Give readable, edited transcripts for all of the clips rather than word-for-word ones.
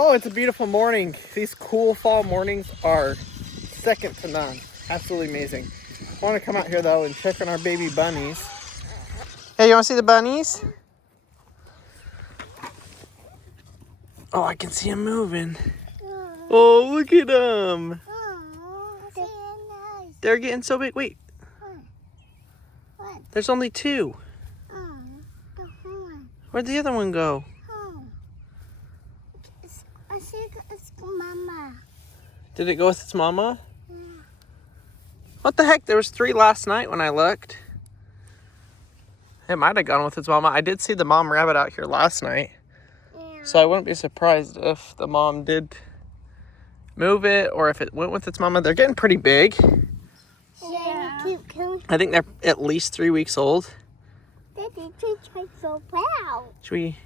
Oh, it's a beautiful morning. These cool fall mornings are second to none. Absolutely amazing. I want to come out here though and check on our baby bunnies. Hey, you want to see the bunnies? Oh, I can see them moving. Oh, look at them. They're getting so big. Wait. There's only two. Where'd the other one go? I think it's mama. Did it go with its mama? Yeah. What the heck? There was 3 last night when I looked. It might have gone with its mama. I did see the mom rabbit out here last night. Yeah. So I wouldn't be surprised if the mom did move it or if it went with its mama. They're getting pretty big. Yeah. I think they're at least 3 weeks old. Daddy, so proud. Should we?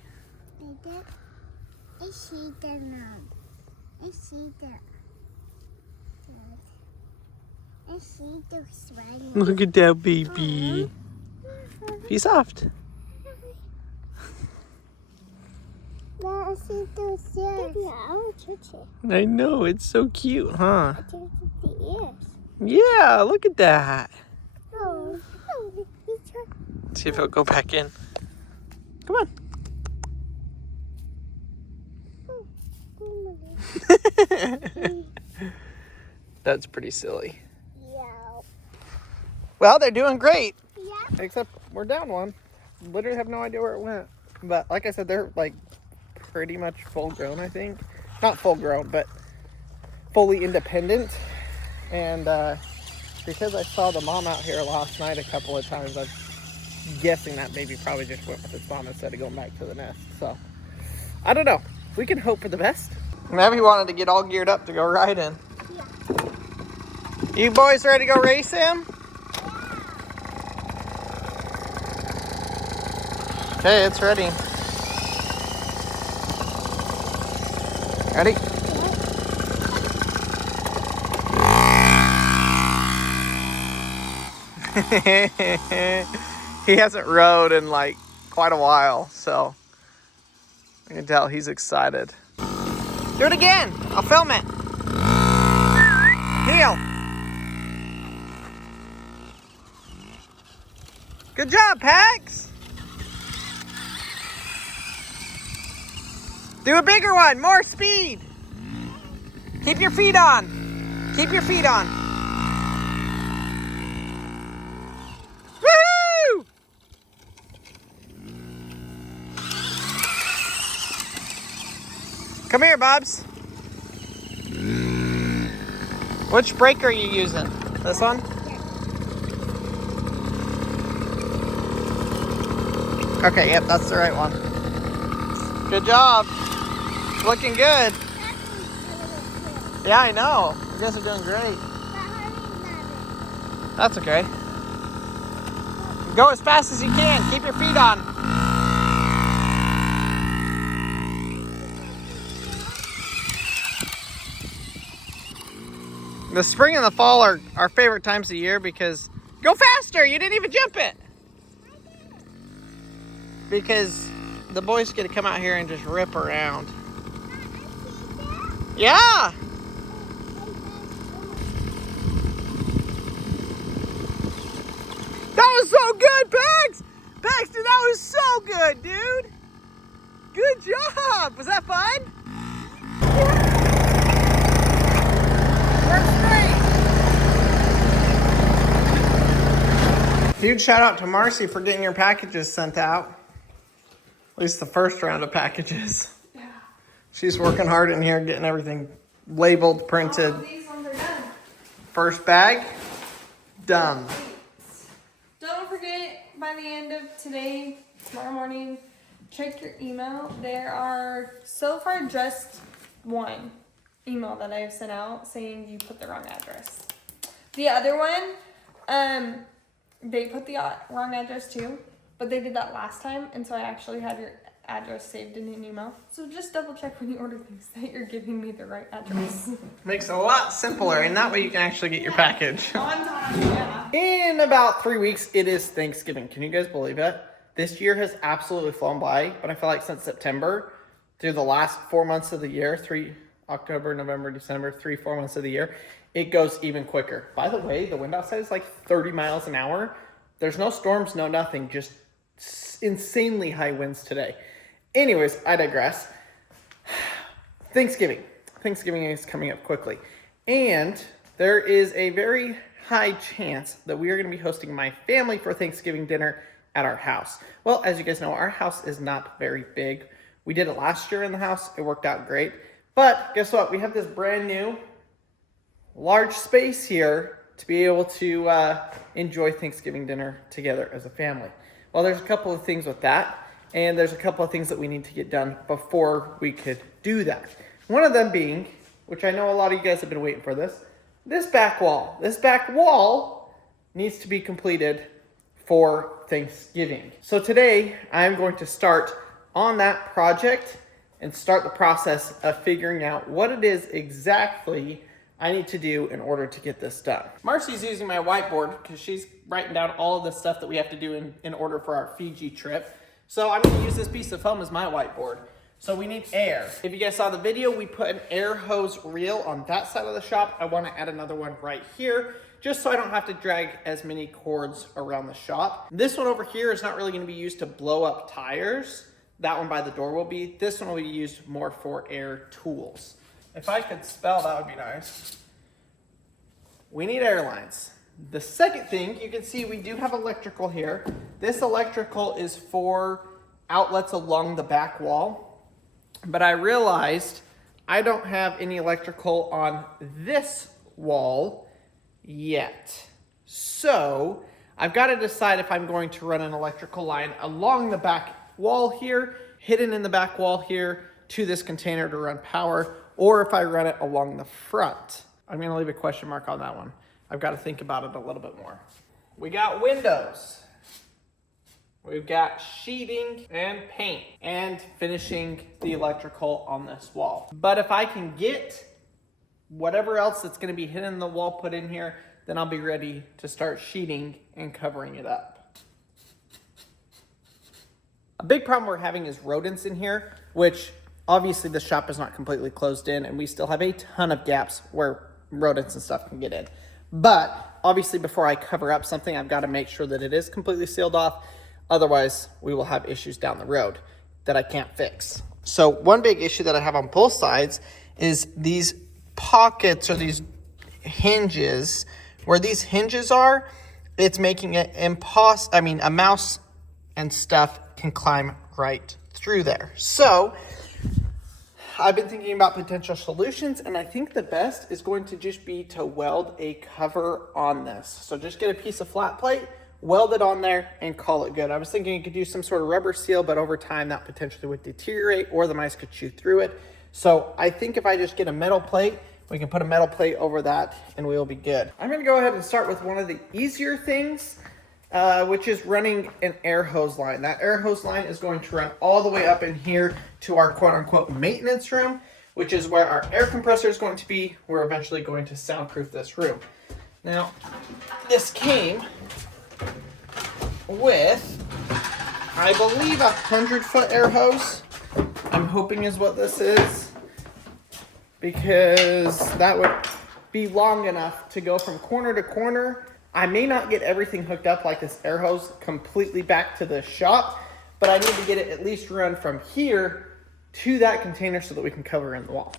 I see them. I see them. I see the sweating. Look at that baby. Be soft. I see those ears. I know, it's so cute, huh? I touch the ears. Yeah, look at that. Oh. See if it'll go back in. Come on. That's pretty silly. Yeah. Well, they're doing great. Yeah. Except we're down one. Literally have no idea where it went. But like I said, they're like pretty much full grown, I think. Not full grown, but fully independent. And because I saw the mom out here last night a couple of times, I'm guessing that baby probably just went with its mom instead of going back to the nest. So I don't know. We can hope for the best. Maddie wanted to get all geared up to go riding. Yeah. You boys ready to go race him? Yeah. Okay, it's ready. Ready? He hasn't rode in like quite a while, so I can tell he's excited. Do it again. I'll film it. Heel. Good job, Pax. Do a bigger one. More speed. Keep your feet on. Keep your feet on. Woo! Come here, Bubs. Which brake are you using? This one? Okay, yep, that's the right one. Good job. Looking good. Yeah, I know. You guys are doing great. That's okay. Go as fast as you can. Keep your feet on. The spring and the fall are our favorite times of year because... Go faster! You didn't even jump it! Because the boys get to come out here and just rip around. Yeah! That was so good, Pax! Pax, dude, that was so good, dude! Good job! Was that fun? Huge shout out to Marcy for getting your packages sent out. At least the first round of packages. Yeah. She's working hard in here getting everything labeled, printed. These ones are done. First bag, done. Don't forget, by the end of today, tomorrow morning, check your email. There are so far just one email that I've sent out saying you put the wrong address. The other one, they put the wrong address too, but they did that last time, and so I actually had your address saved in an email. So just double check when you order things that you're giving me the right address. Makes it a lot simpler, and that way you can actually get your package. On time, yeah. In about 3 weeks, it is Thanksgiving. Can you guys believe it? This year has absolutely flown by, but I feel like since September, through the last 4 months of the year, October, November, December, 4 months of the year, it goes even quicker. By the way, the wind outside is like 30 miles an hour. There's no storms, no nothing, just insanely high winds today. Anyways, I digress. Thanksgiving is coming up quickly. And there is a very high chance that we are going to be hosting my family for Thanksgiving dinner at our house. Well, as you guys know, our house is not very big. We did it last year in the house. It worked out great. But guess what? We have this brand new large space here to be able to enjoy Thanksgiving dinner together as a family. Well, there's a couple of things with that, and there's a couple of things that we need to get done before we could do that. One of them being, which I know a lot of you guys have been waiting for this back wall. This back wall needs to be completed for Thanksgiving. So today, I'm going to start on that project and start the process of figuring out what it is exactly I need to do in order to get this done. Marcy's using my whiteboard because she's writing down all of the stuff that we have to do in order for our Fiji trip. So I'm going to use this piece of foam as my whiteboard. So we need air. If you guys saw the video, we put an air hose reel on that side of the shop. I want to add another one right here, just so I don't have to drag as many cords around the shop. This one over here is not really going to be used to blow up tires. That one by the door will be. This one will be used more for air tools. If I could spell, that would be nice. We need air lines. The second thing, you can see we do have electrical here. This electrical is for outlets along the back wall. But I realized I don't have any electrical on this wall yet. So I've got to decide if I'm going to run an electrical line along the back wall here, hidden in the back wall here, to this container to run power, or if I run it along the front. I'm going to leave a question mark on that one. I've got to think about it a little bit more. We got windows. We've got sheeting and paint and finishing the electrical on this wall. But if I can get whatever else that's going to be hidden in the wall put in here, then I'll be ready to start sheeting and covering it up. A big problem we're having is rodents in here, which obviously the shop is not completely closed in and we still have a ton of gaps where rodents and stuff can get in. But obviously before I cover up something, I've got to make sure that it is completely sealed off. Otherwise, we will have issues down the road that I can't fix. So one big issue that I have on both sides is these pockets or these hinges. Where these hinges are, it's making it a mouse and stuff can climb right through there. So I've been thinking about potential solutions, and I think the best is going to just be to weld a cover on this. So just get a piece of flat plate, weld it on there, and call it good. I was thinking you could do some sort of rubber seal, but over time that potentially would deteriorate or the mice could chew through it. So I think if I just get a metal plate, we can put a metal plate over that and we'll be good. I'm gonna go ahead and start with one of the easier things, which is running an air hose line. That air hose line is going to run all the way up in here to our quote unquote maintenance room, which is where our air compressor is going to be. We're eventually going to soundproof this room. Now, this came with, I believe, 100-foot air hose. I'm hoping is what this is, because that would be long enough to go from corner to corner. I may not get everything hooked up like this air hose completely back to the shop, but I need to get it at least run from here to that container so that we can cover in the wall.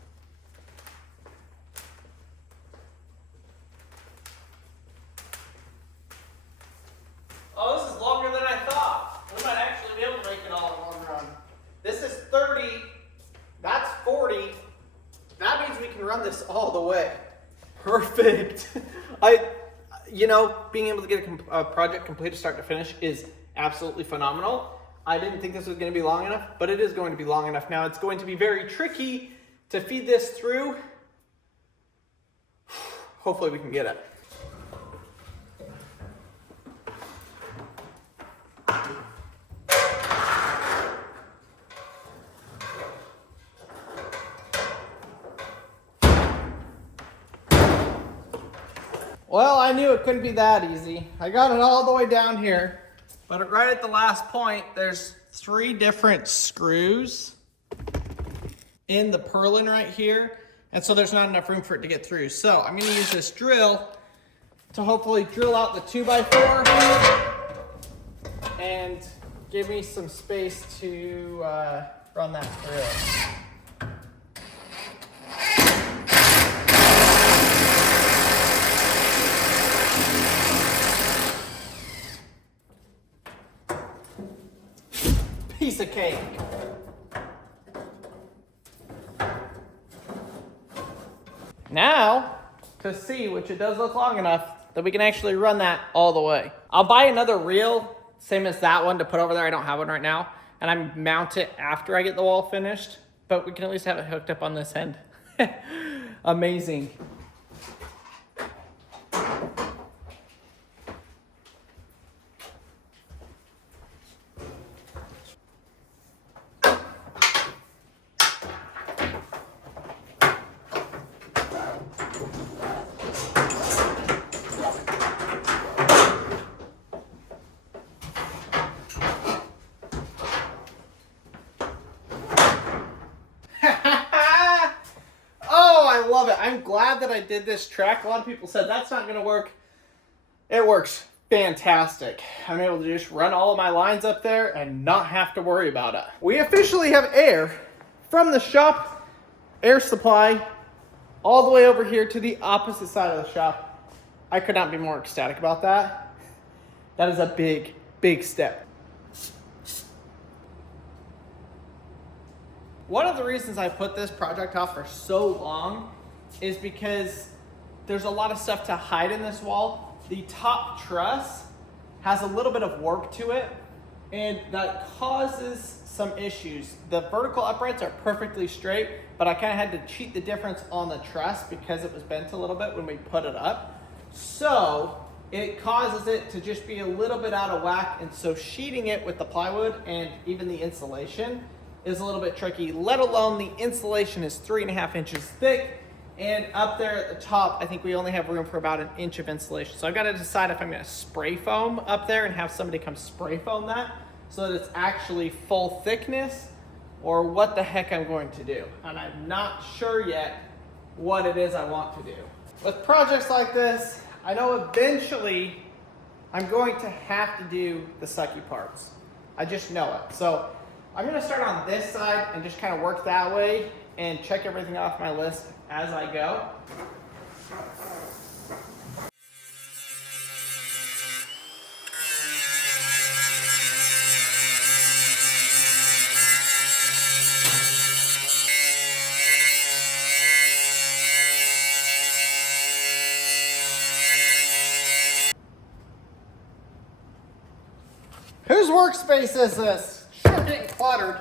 Oh, this is longer than I thought. We might actually be able to make it all in one run. This is 30, that's 40. That means we can run this all the way. Perfect. Being able to get a project completed start to finish is absolutely phenomenal. I didn't think this was going to be long enough, but it is going to be long enough. Now it's going to be very tricky to feed this through. Hopefully we can get it. Well, I knew it couldn't be that easy. I got it all the way down here, but right at the last point, there's 3 different screws in the purlin right here. And so there's not enough room for it to get through. So I'm gonna use this drill to hopefully drill out the 2x4 and give me some space to run that through. Piece of cake. Now, to see, which it does look long enough that we can actually run that all the way. I'll buy another reel, same as that one, to put over there. I don't have one right now. And I mount it after I get the wall finished, but we can at least have it hooked up on this end. Amazing. I love it. I'm glad that I did this track. A lot of people said that's not going to work. It works fantastic. I'm able to just run all of my lines up there and not have to worry about it. We officially have air from the shop, air supply, all the way over here to the opposite side of the shop. I could not be more ecstatic about that. That is a big, big step. One of the reasons I put this project off for so long is because there's a lot of stuff to hide in this wall. The top truss has a little bit of warp to it, and that causes some issues. The vertical uprights are perfectly straight, but I kind of had to cheat the difference on the truss because it was bent a little bit when we put it up. So it causes it to just be a little bit out of whack, and so sheeting it with the plywood and even the insulation is a little bit tricky, let alone the insulation is 3.5 inches thick, and up there at the top, I think we only have room for about 1 inch of insulation. So I've got to decide if I'm going to spray foam up there and have somebody come spray foam that so that it's actually full thickness, or what the heck I'm going to do. And I'm not sure yet what it is I want to do. With projects like this, I know eventually I'm going to have to do the sucky parts. I just know it. So I'm going to start on this side and just kind of work that way and check everything off my list as I go. Whose workspace is this? Sure getting cluttered.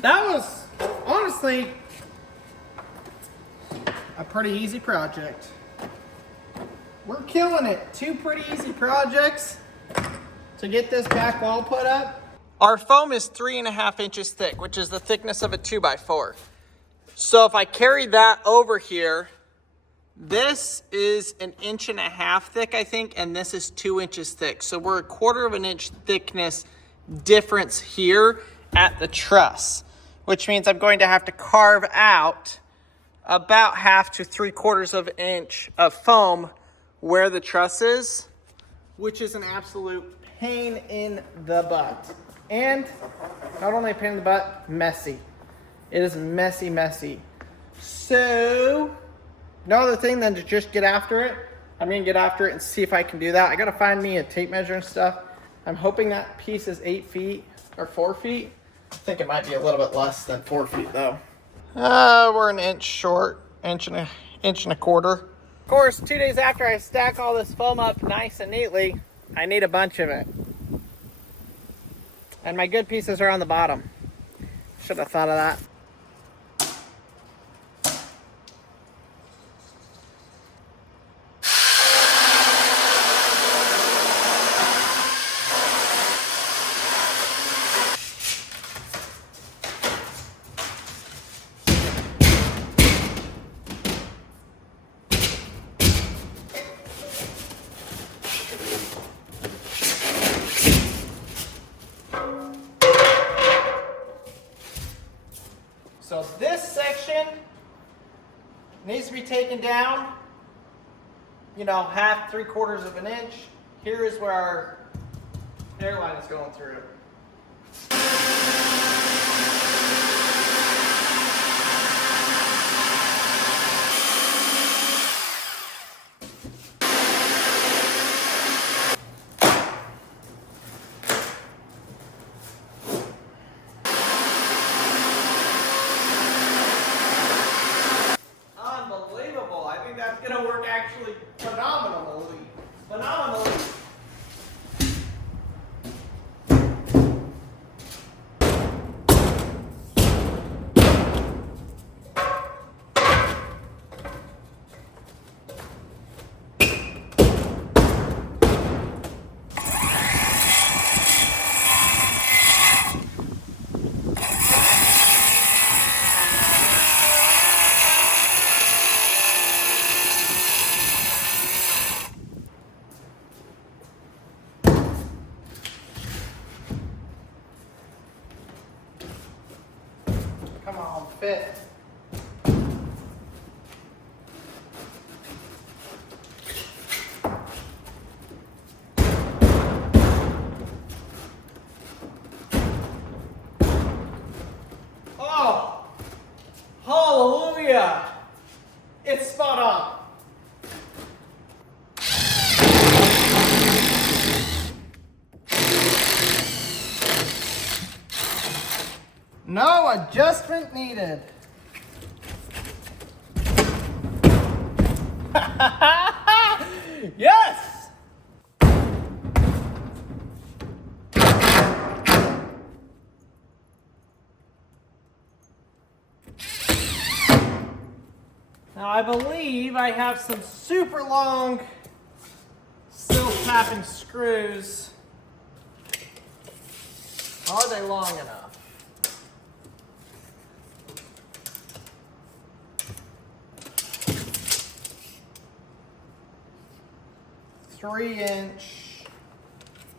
That was honestly a pretty easy project. We're killing it. 2 pretty easy projects to get this back wall put up. Our foam is 3.5 inches thick, which is the thickness of a 2x4. So if I carry that over here, this is 1.5 inches thick, I think, and this is 2 inches thick. So we're 1/4 inch thickness difference here at the truss, which means I'm going to have to carve out about 1/2 to 3/4 inch of foam where the truss is, which is an absolute pain in the butt. And not only a pain in the butt, messy. It is messy, messy. So, no other thing than to just get after it. I'm gonna get after it and see if I can do that. I gotta find me a tape measure and stuff. I'm hoping that piece is 8 feet or 4 feet. I think it might be a little bit less than 4 feet though. We're 1 inch short, inch and a 1/4. Of course, 2 days after I stack all this foam up nice and neatly, I need a bunch of it. And my good pieces are on the bottom. Should have thought of that. needs to be taken down, you know, half, 3/4 of an inch. Here is where our airline is going through. Unbelievable. I think that's going to work actually phenomenally. Phenomenally. Come on, fit. Oh, hallelujah. It's spot on. No adjustment needed. Yes! Now I believe I have some super long steel tapping screws. Are they long enough? 3-inch.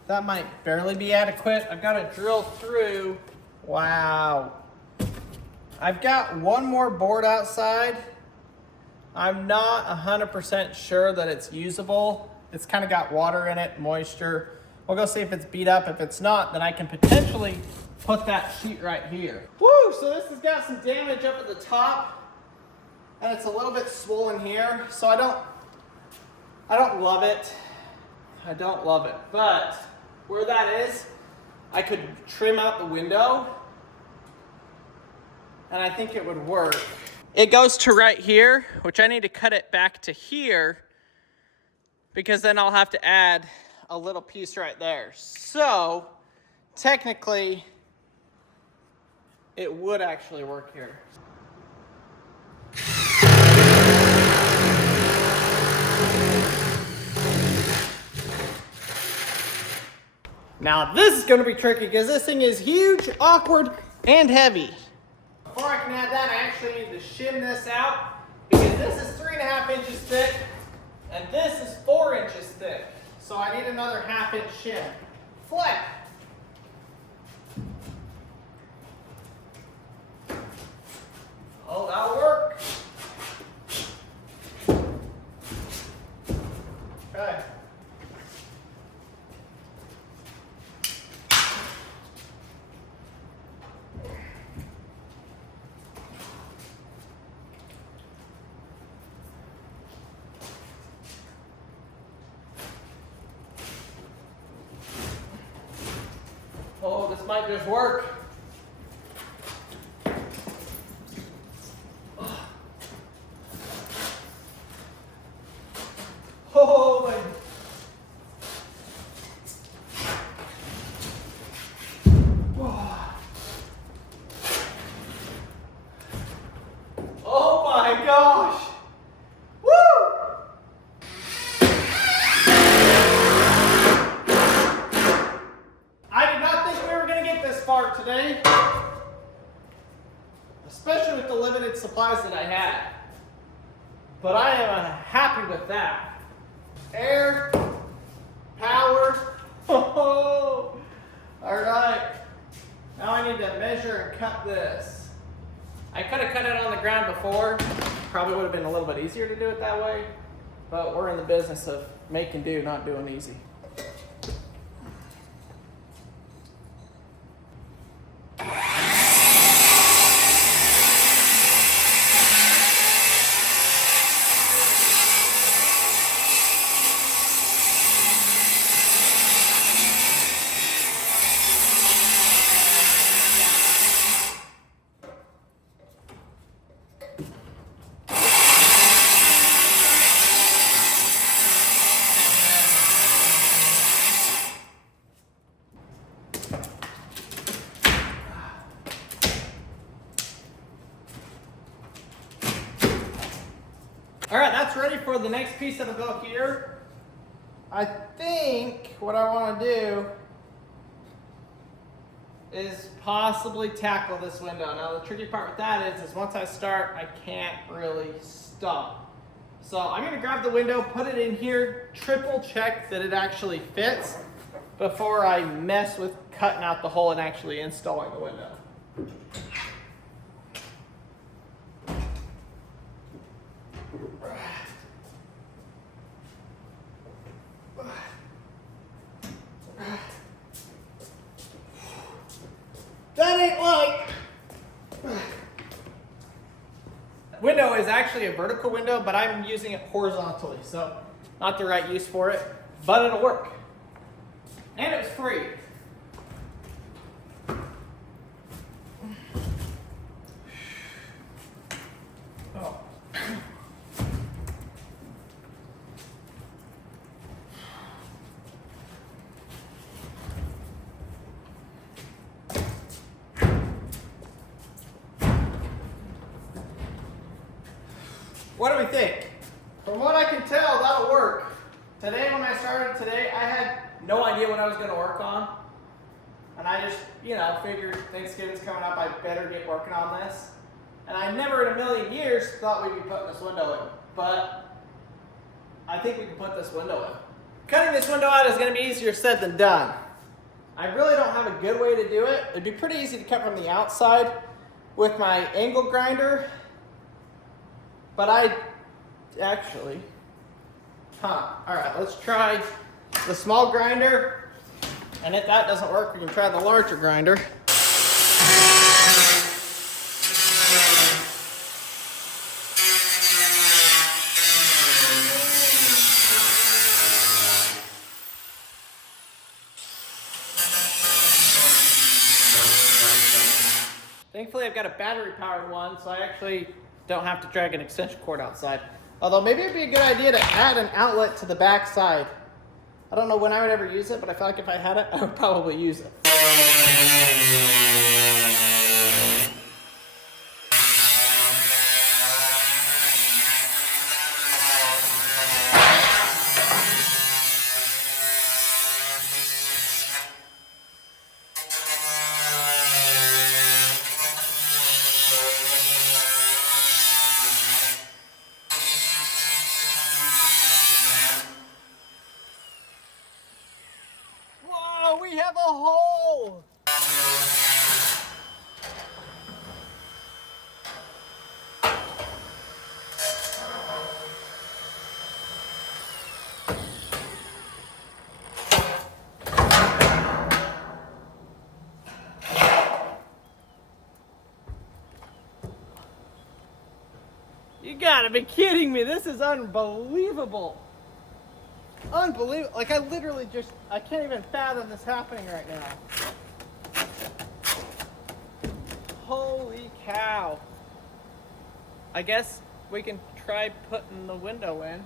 That might barely be adequate. I've got to drill through. Wow. I've got one more board outside. I'm not 100% sure that it's usable. It's kind of got water in it, moisture. We'll go see if it's beat up. If it's not, then I can potentially put that sheet right here. Woo, so this has got some damage up at the top and it's a little bit swollen here. So I don't love it. I don't love it, but where that is, I could trim out the window and I think it would work. It goes to right here, which I need to cut it back to here because then I'll have to add a little piece right there. So technically it would actually work here. Now this is going to be tricky because this thing is huge, awkward, and heavy. Before I can add that, I actually need to shim this out because this is 3.5 inches thick and this is 4 inches thick. So I need another 1/2 inch shim. Flat. Oh, that'll work. Okay. Oh, this might just work. Oh my. Oh my gosh. Woo! I did not think we were going to get this far today, especially with the limited supplies that I had. But I am happy with that. Air, power. Oh, all right. Now I need to measure and cut this. I could have cut it on the ground before, Probably would have been a little bit easier to do it that way, but we're in the business of making do, not doing easy. All right, that's ready for the next piece that'll go here. I think what I want to do is possibly tackle this window. Now the tricky part with that is once I start, I can't really stop. So I'm gonna grab the window, put it in here, triple check that it actually fits before I mess with cutting out the hole and actually installing the window. That ain't like. Window is actually a vertical window, but I'm using it horizontally, so not the right use for it, but it'll work. And it was free. Oh. What do we think? From what I can tell, that'll work. Today, when I started today, I had no idea what I was going to work on. And I just, figured Thanksgiving's coming up, I better get working on this. And I never in a million years thought we'd be putting this window in. But I think we can put this window in. Cutting this window out is going to be easier said than done. I really don't have a good way to do it. It'd be pretty easy to cut from the outside with my angle grinder. But I actually, all right, let's try the small grinder. And if that doesn't work, we can try the larger grinder. Thankfully, I've got a battery-powered one, so I actually don't have to drag an extension cord outside. Although maybe it'd be a good idea to add an outlet to the back side. I don't know when I would ever use it, but I feel like if I had it, I would probably use it. We have a hole! You gotta be kidding me, this is unbelievable. Unbelievable. Like, I can't even fathom this happening right now. Holy cow. I guess we can try putting the window in.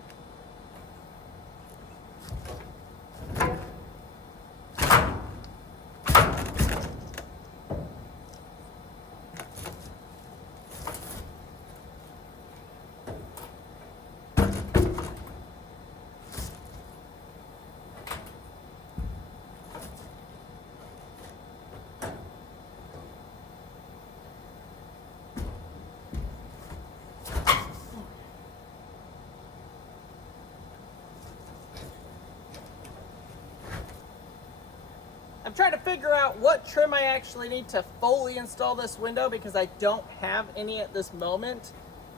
I'm trying to figure out what trim I actually need to fully install this window because I don't have any at this moment.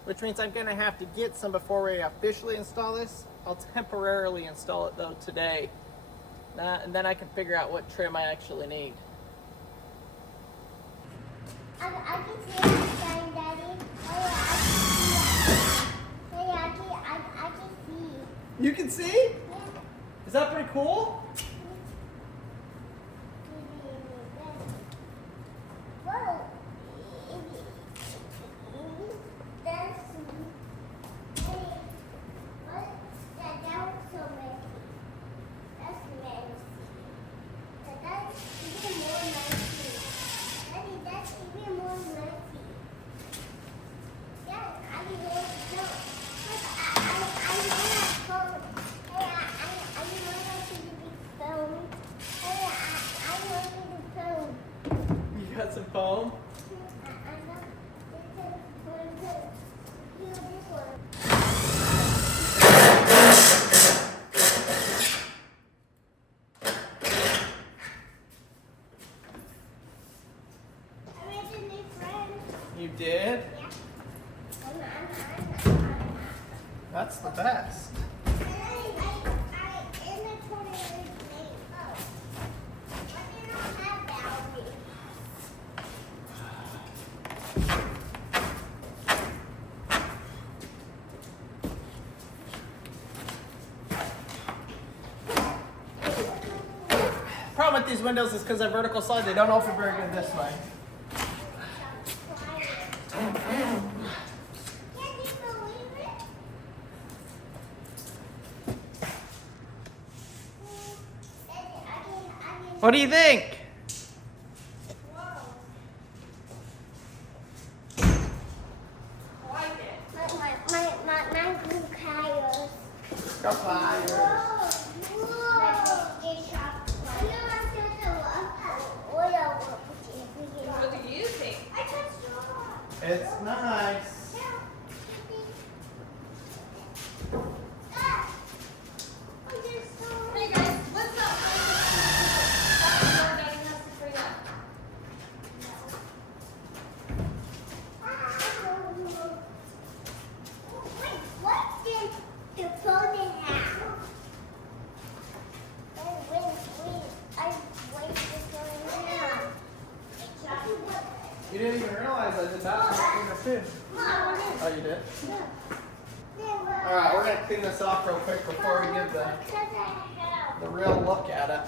which means I'm gonna have to get some before we officially install this. I'll temporarily install it though today. And then I can figure out what trim I actually need. I can see it, Daddy. Oh, I can see. You can see? Yeah. Is that pretty cool? Whoa. That's what? That was so messy. That's messy. That's even more messy. Daddy, that's even more messy. Yeah, I didn't know. I know that phone. Hey, I know to be phone. Hey, I know to be phone. You got some foam? I know. This one. I made a new friend. You did? Yeah. That's the best. Problem with these windows is because they're vertical slide, they don't open very good this way. What do you think? My blue tires. Go flyers. What do you think? It's nice. Hey guys, what's up? Daddy has to free up. Wait, what did the phone have? You didn't even realize I did that too. Oh, you did? Alright, we're going to clean this off real quick before we give the real look at it.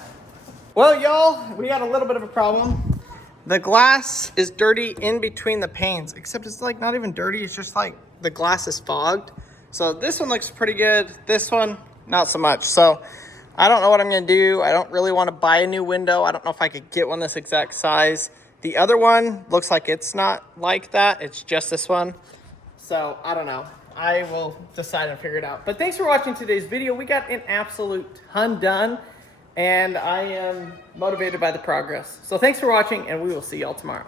Well, y'all, we had a little bit of a problem. The glass is dirty in between the panes, except it's like not even dirty. It's just like the glass is fogged. So this one looks pretty good. This one, not so much. So I don't know what I'm going to do. I don't really want to buy a new window. I don't know if I could get one this exact size. The other one looks like it's not like that. It's just this one. So I don't know. I will decide and figure it out. But thanks for watching today's video. We got an absolute ton done, and I am motivated by the progress. So thanks for watching, and we will see y'all tomorrow.